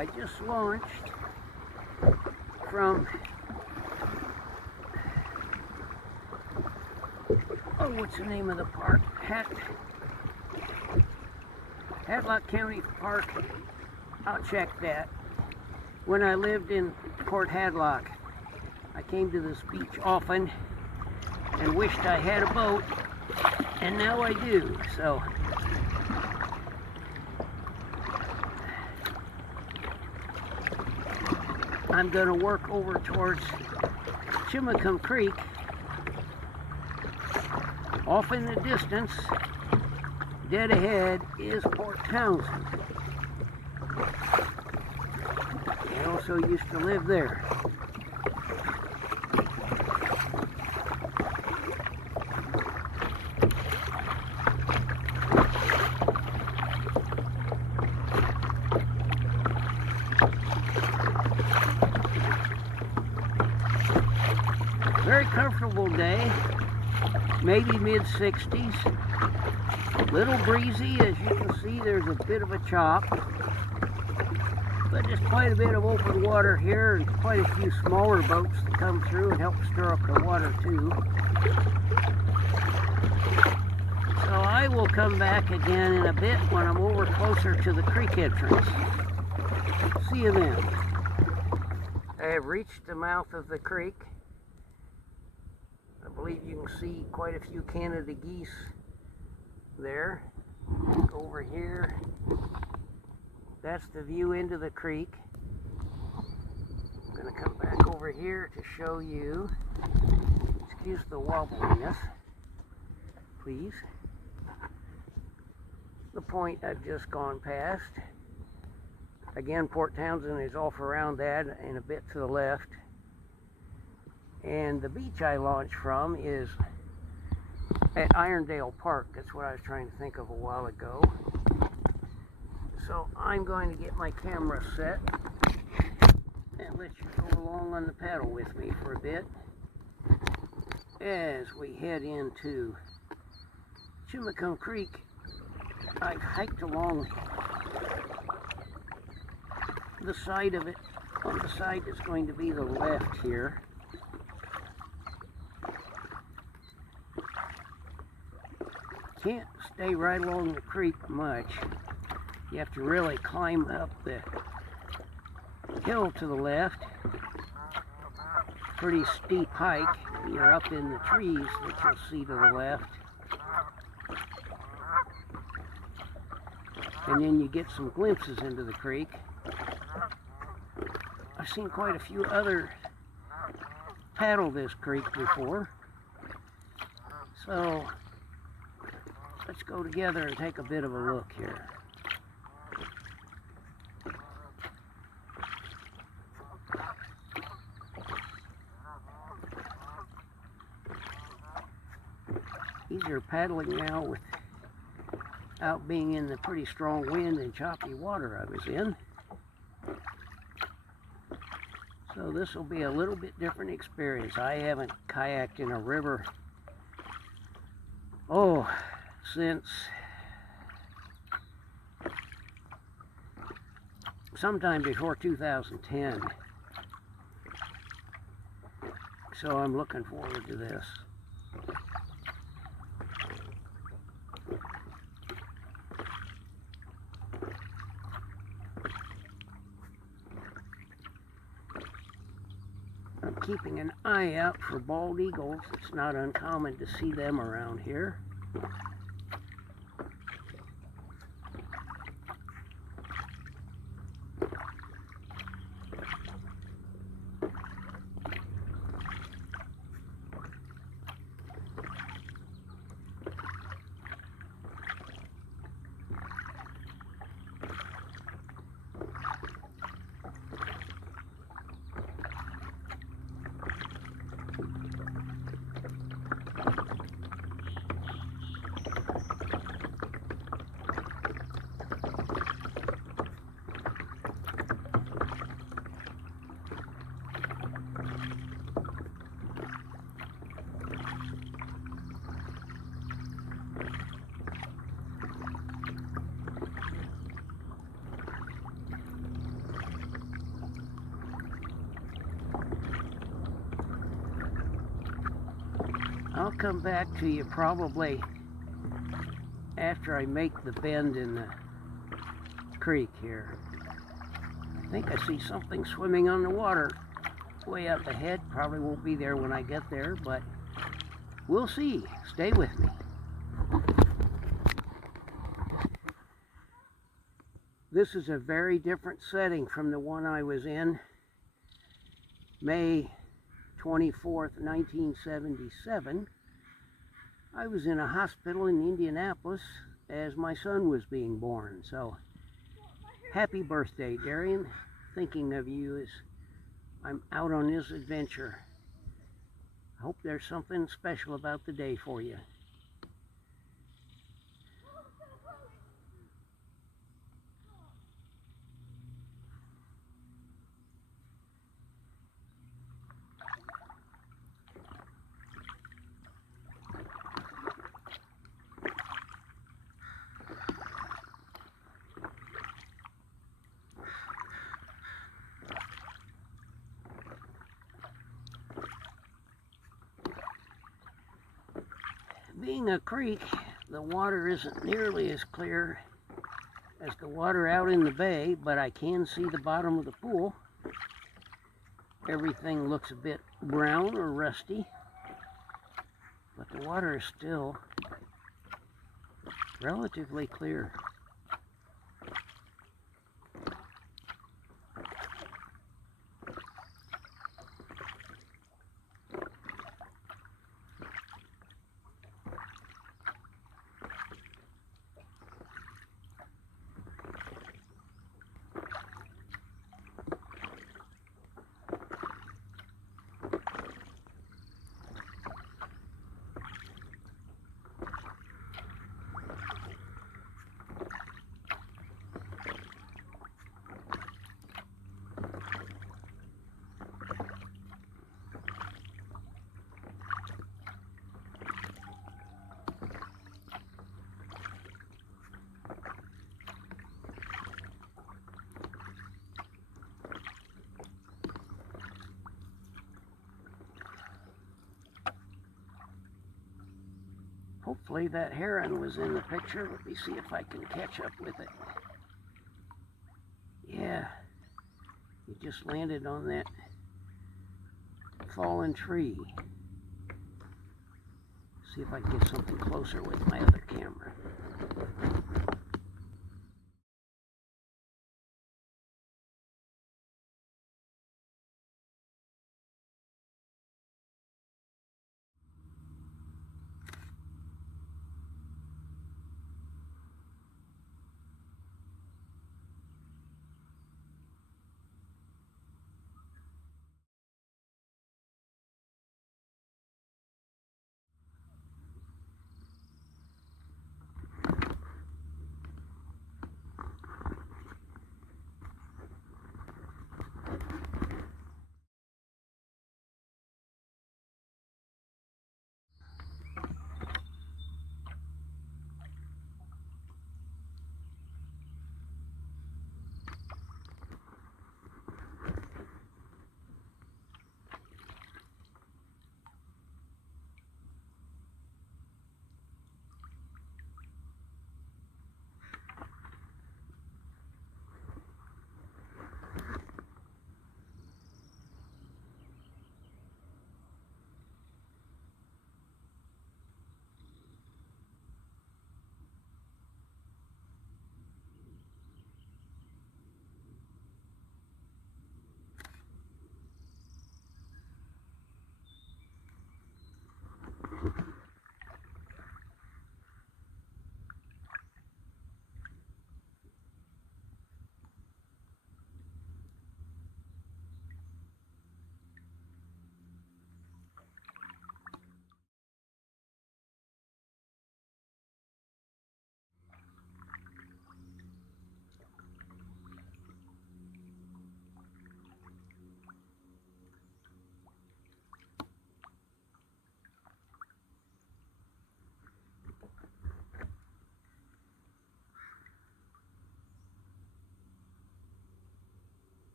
I just launched from, oh, what's the name of the park? Hadlock County Park. I'll check that. When I lived in Port Hadlock, I came to this beach often and wished I had a boat, and now I do. So I'm going to work over towards Chimicum Creek. Off in the distance, dead ahead, is Port Townsend. I also used to live there. Very comfortable day, maybe mid-60s. Little breezy, as you can see. There's a bit of a chop, but just quite a bit of open water here, and quite a few smaller boats that come through and help stir up the water too. So I will come back again in a bit when I'm over closer to the creek entrance. See you then. I have reached the mouth of the creek. I believe you can see quite a few Canada geese there. Over here, that's the view into the creek. I'm going to come back over here to show you. Excuse the wobbliness, please. The point I've just gone past. Again, Port Townsend is off around that and a bit to the left. And the beach I launched from is at Irondale Park. That's what I was trying to think of a while ago. So I'm going to get my camera set and let you go along on the paddle with me for a bit as we head into Chimicum Creek. I've hiked along the side of it, on the side that's going to be the left here. Can't stay right along the creek much. You have to really climb up the hill to the left. Pretty steep hike. You're up in the trees that you'll see to the left. And then you get some glimpses into the creek. I've seen quite a few other paddle this creek before. So let's go together and take a bit of a look here. Easier paddling now without being in the pretty strong wind and choppy water I was in. So this will be a little bit different experience. I haven't kayaked in a river, since sometime before 2010. So I'm looking forward to this. I'm keeping an eye out for bald eagles. It's not uncommon to see them around here. I'll come back to you probably after I make the bend in the creek here. I think I see something swimming on the water way up ahead. Probably won't be there when I get there, but we'll see. Stay with me. This is a very different setting from the one I was in May 24th, 1977. I was in a hospital in Indianapolis as my son was being born. So, happy birthday, Darian. Thinking of you as I'm out on this adventure. I hope there's something special about the day for you. Being a creek, the water isn't nearly as clear as the water out in the bay, but I can see the bottom of the pool. Everything looks a bit brown or rusty, but the water is still relatively clear. Hopefully that heron was in the picture. Let me see if I can catch up with it. Yeah, he just landed on that fallen tree. See if I can get something closer with my other camera.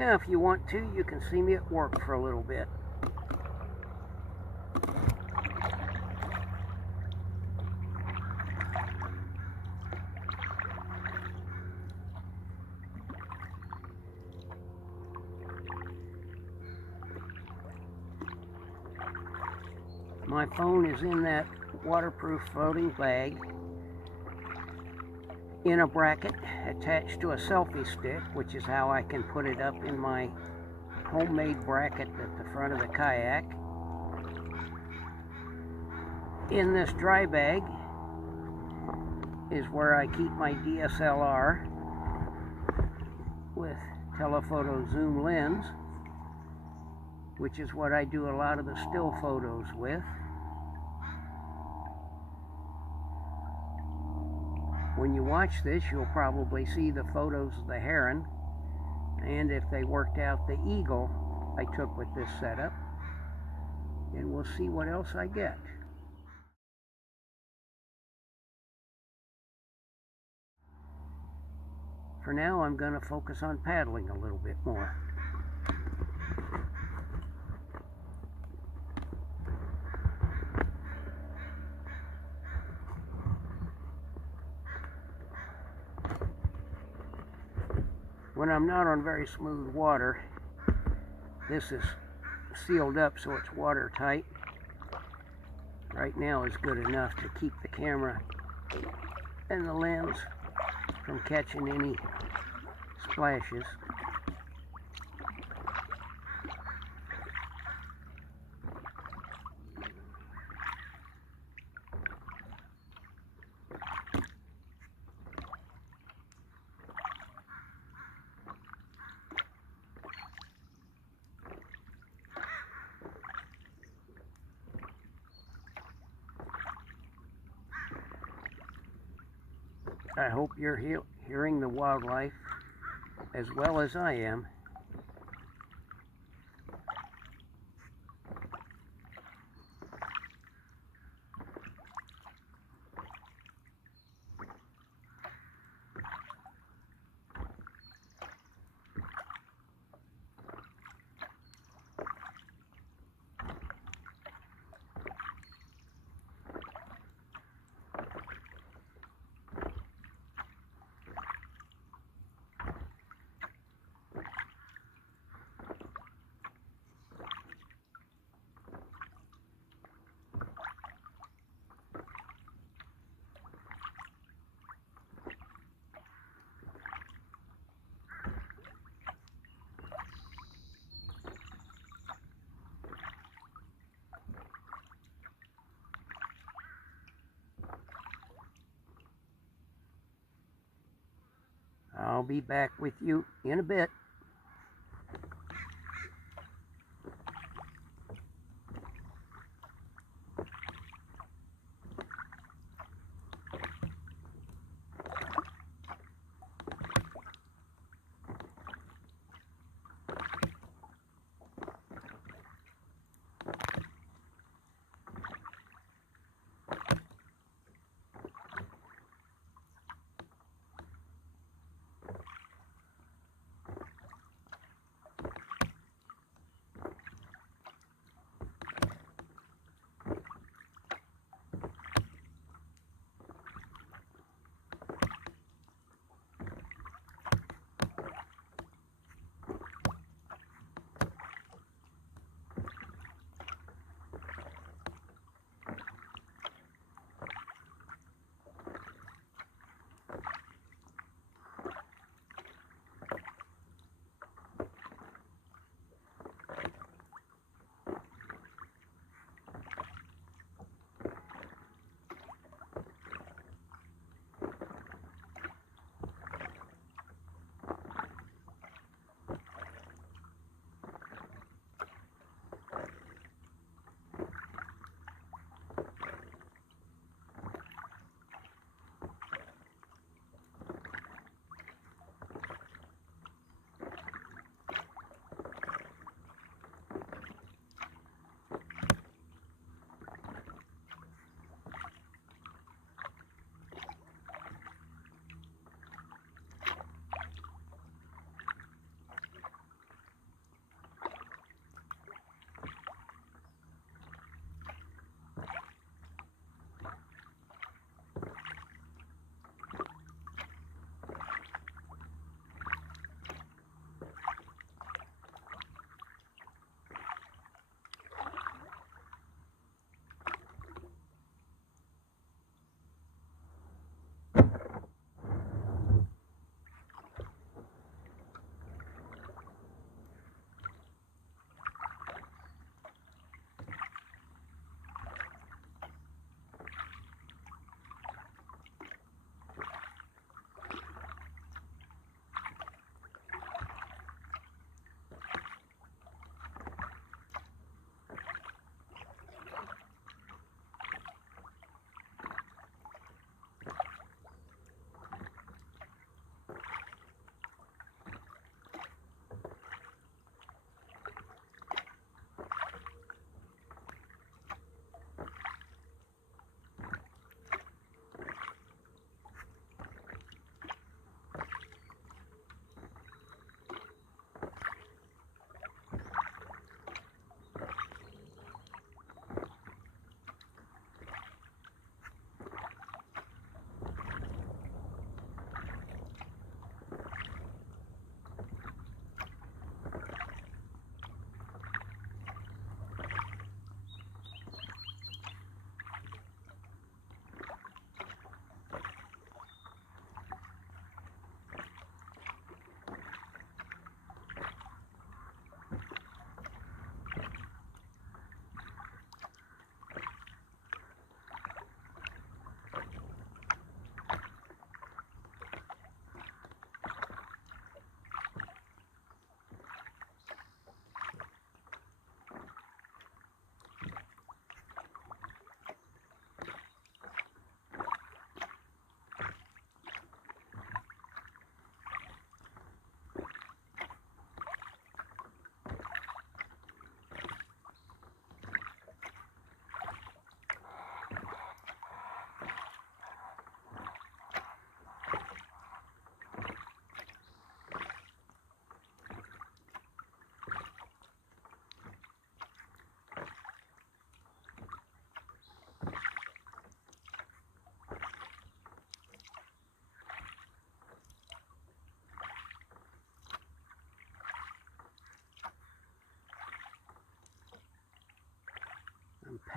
Now, if you want to, you can see me at work for a little bit. My phone is in that waterproof floating bag in a bracket attached to a selfie stick, which is how I can put it up in my homemade bracket at the front of the kayak. In this dry bag is where I keep my DSLR with telephoto zoom lens, which is what I do a lot of the still photos with. When you watch this, you'll probably see the photos of the heron, and if they worked out, the eagle I took with this setup, and we'll see what else I get. For now, I'm going to focus on paddling a little bit more. When I'm not on very smooth water, this is sealed up so it's watertight. Right now is good enough to keep the camera and the lens from catching any splashes. I hope you're hearing the wildlife as well as I am. I'll be back with you in a bit.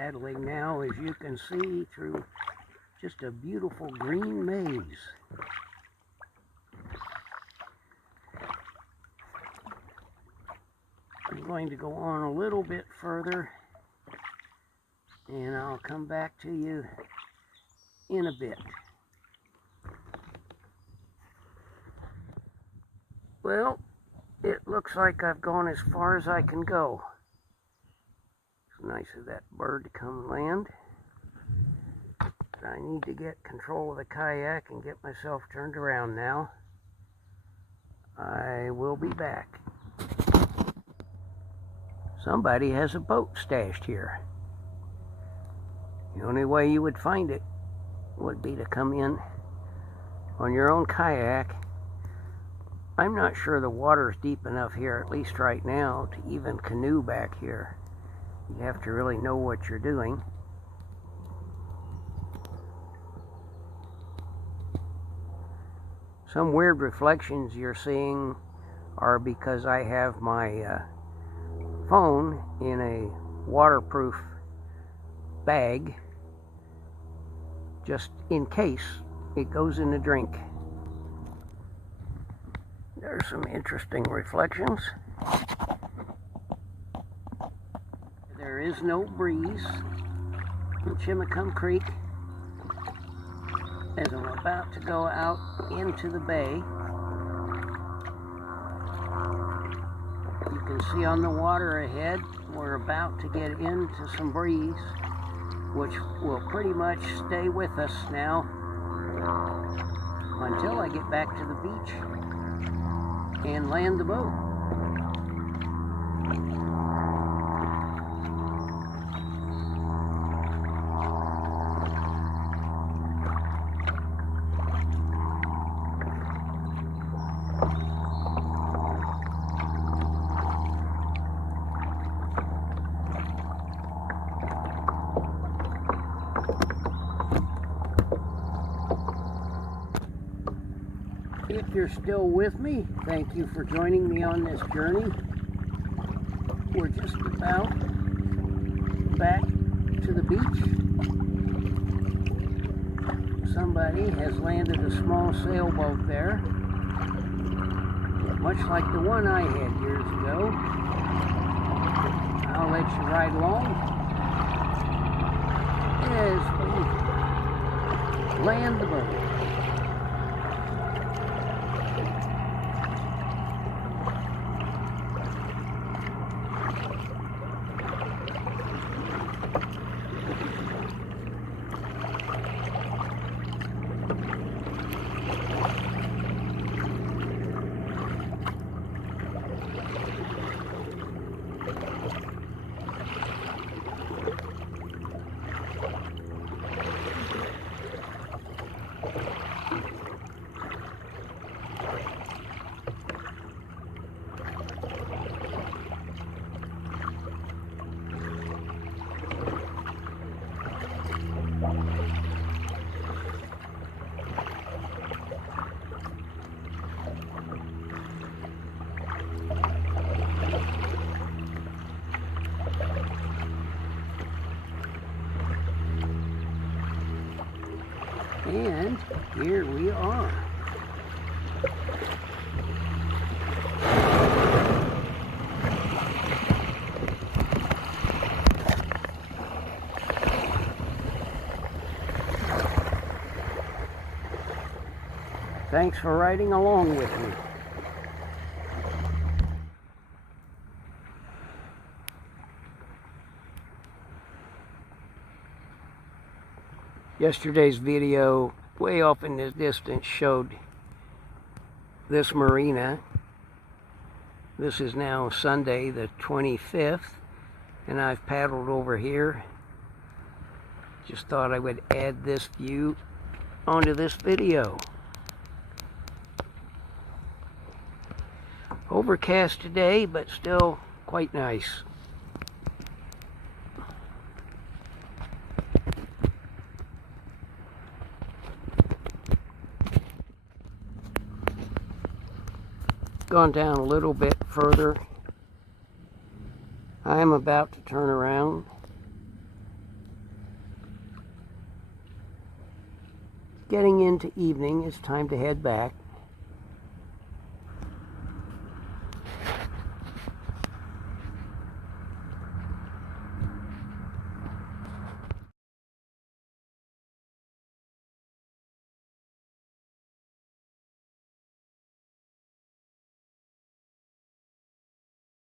paddling now, as you can see, through just a beautiful green maze. I'm going to go on a little bit further, and I'll come back to you in a bit. Well, it looks like I've gone as far as I can go. It's nice of that bird to come land. But I need to get control of the kayak and get myself turned around now. I will be back. Somebody has a boat stashed here. The only way you would find it would be to come in on your own kayak. I'm not sure the water's deep enough here, at least right now, to even canoe back here. You have to really know what you're doing. Some weird reflections you're seeing are because I have my phone in a waterproof bag, just in case it goes in a drink. There's some interesting reflections. There is no breeze in Chimicum Creek as I'm about to go out into the bay. You can see on the water ahead, we're about to get into some breeze, which will pretty much stay with us now until I get back to the beach and land the boat. If you're still with me, thank you for joining me on this journey. We're just about back to the beach. Somebody has landed a small sailboat there, much like the one I had years ago. I'll let you ride along as we land the boat. And here we are. Thanks for riding along with me. Yesterday's video, way off in the distance, showed this marina. This is now Sunday the 25th, and I've paddled over here. Just thought I would add this view onto this video. Overcast today, but still quite nice. Gone down a little bit further. I'm about to turn around getting into evening. It's time to head back.